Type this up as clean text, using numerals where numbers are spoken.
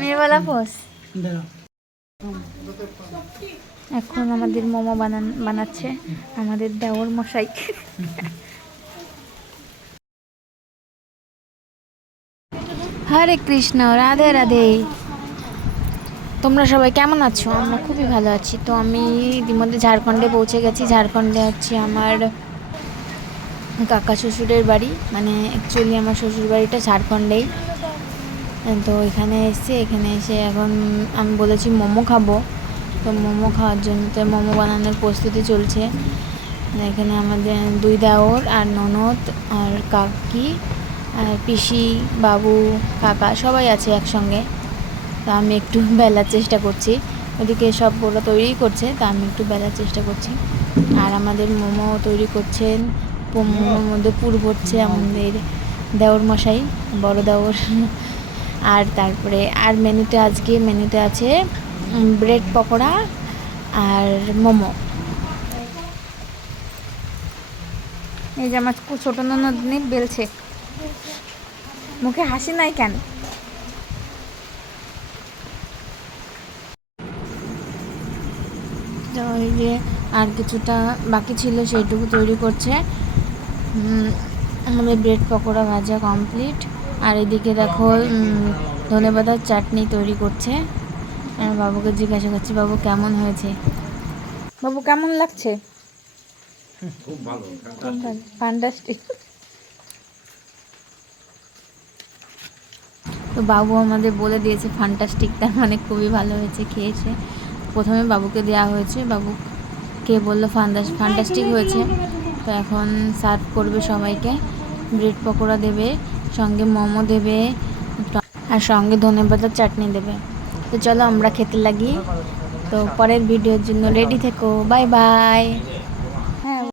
মেয়েওয়ালা পোস। এখন আমাদের মোমো বানাচ্ছে আমাদের দেওর মশাই। হরে কৃষ্ণ, রাধে রাধে। তোমরা সবাই কেমন আছো? আমরা খুবই ভালো আছি। তো আমি ইতিমধ্যে ঝাড়খণ্ডে পৌঁছে গেছি। ঝাড়খণ্ডে হচ্ছে আমার কাকা শ্বশুরের বাড়ি, মানে অ্যাকচুয়ালি আমার শ্বশুর বাড়িটা ঝাড়খণ্ডেই। তো এখানে এসে এখন আমি বলেছি মোমো খাবো। তো মোমো খাওয়ার জন্য তো মোমো বানানোর প্রস্তুতি চলছে। এখানে আমাদের দুই দেওর আর ননদ আর কাকি আর পিসি, বাবু, কাকা সবাই আছে একসঙ্গে। তা আমি একটু বেলার চেষ্টা করছি। ওদিকে সব ওরা তৈরি করছে, তা আমি একটু বেলার চেষ্টা করছি। আর আমাদের মোমো তৈরি করছেন, মোমোর মধ্যে পুর ভরছে আমাদের দেওর মশাই, বড় দেওর। আর তারপরে আর মেনুতে আছে ব্রেড পকোড়া আর মোমো। এই যে আমার ছোটো ননদিনী বেলছে, মুখে হাসি নাই কেন? তো এই যে আর কিছুটা বাকি ছিল, সেইটুকু তৈরি করছে। আমাদের ব্রেড পকোড়া ভাজা কমপ্লিট। আর এদিকে দেখো ধনেপাতার চাটনি তৈরি করছে। আমি বাবুকে জিজ্ঞাসা করছি, বাবু কেমন হয়েছে? বাবু কেমন লাগছে? খুব ভালো, ফ্যান্টাস্টিক। তো বাবু আমাদের বলে দিয়েছে ফ্যান্টাস্টিক, তার মানে খুবই ভালো হয়েছে। খেয়েছে, প্রথমে বাবুকে দেওয়া হয়েছে, বাবুকে বললো ফ্যান্টাস্টিক হয়েছে। তো এখন সার্ভ করবে সবাইকে। ব্রেড পকোড়া দেবে, সঙ্গে মোমো দেবে, আর সঙ্গে ধনেপাতার চাটনি দেবে। তো চলো আমরা খেতে লাগি। তো পরের ভিডিওর জন্য রেডি থেকো। Bye bye.